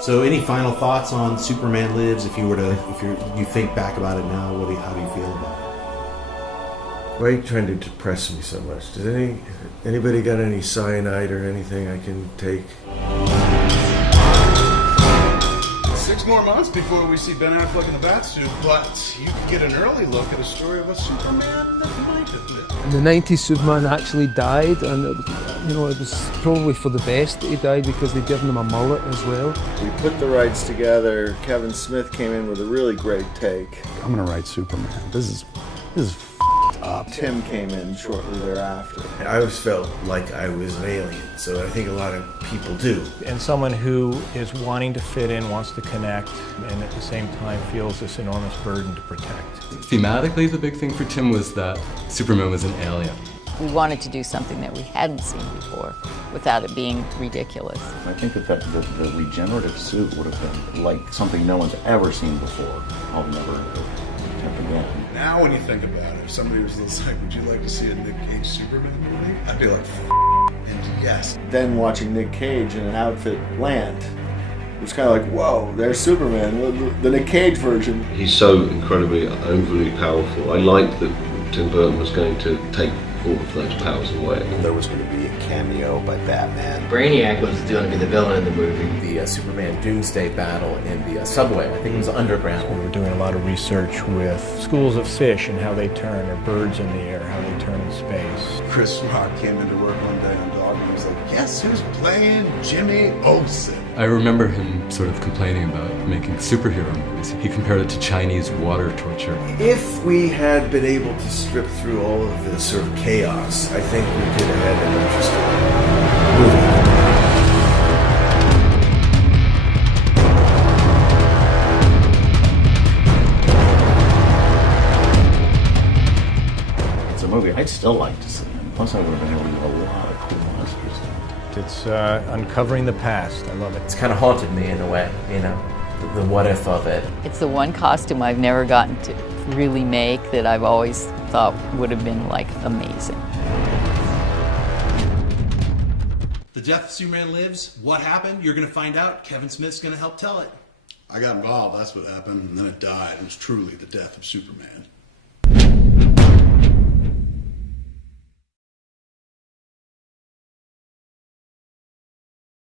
So, any final thoughts on Superman Lives? If you think back about it now, how do you feel about it? Why are you trying to depress me so much? Does anybody got any cyanide or anything I can take? 6 more months before we see Ben Affleck in the Batsuit, but you can get an early look at a story of a Superman that might have lived. In the 90s, Superman actually died, and it was probably for the best that he died because they'd given him a mullet as well. We put the rights together. Kevin Smith came in with a really great take. I'm gonna write Superman. This is up. Tim came in shortly thereafter. I always felt like I was an alien, so I think a lot of people do. And someone who is wanting to fit in, wants to connect, and at the same time feels this enormous burden to protect. Thematically, the big thing for Tim was that Superman was an alien. We wanted to do something that we hadn't seen before without it being ridiculous. I think that the regenerative suit would have been like something no one's ever seen before. I'll never attempt again. Now when you think about it, if somebody was like, would you like to see a Nick Cage Superman movie? I'd be like, and yes. Then watching Nick Cage in an outfit land, it was kind of like, whoa, there's Superman, the Nick Cage version. He's so incredibly overly powerful. I liked that Tim Burton was going to take all of those powers away. There was going to be a cameo by Batman. Brainiac was going to be the villain in the movie. The Superman Doomsday battle in the subway, I think it was underground. We were doing a lot of research with schools of fish and how they turn, or birds in the air, how they turn in space. Chris Rock came into work one day on Dog and he was like, guess who's playing Jimmy Olsen? I remember him sort of complaining about making superhero movies. He compared it to Chinese water torture. If we had been able to strip through all of this sort of chaos, I think we could have had an interesting movie. It's a movie I'd still like to see. And plus, I would have been able to do a lot of cool monsters. It's uncovering the past. I love it. It's kind of haunted me in a way, you know, the what if of it. It's the one costume I've never gotten to really make that I've always thought would have been like amazing. The Death of Superman Lives. What happened? You're going to find out. Kevin Smith's going to help tell it. I got involved, that's what happened, and then it died. It was truly the death of Superman.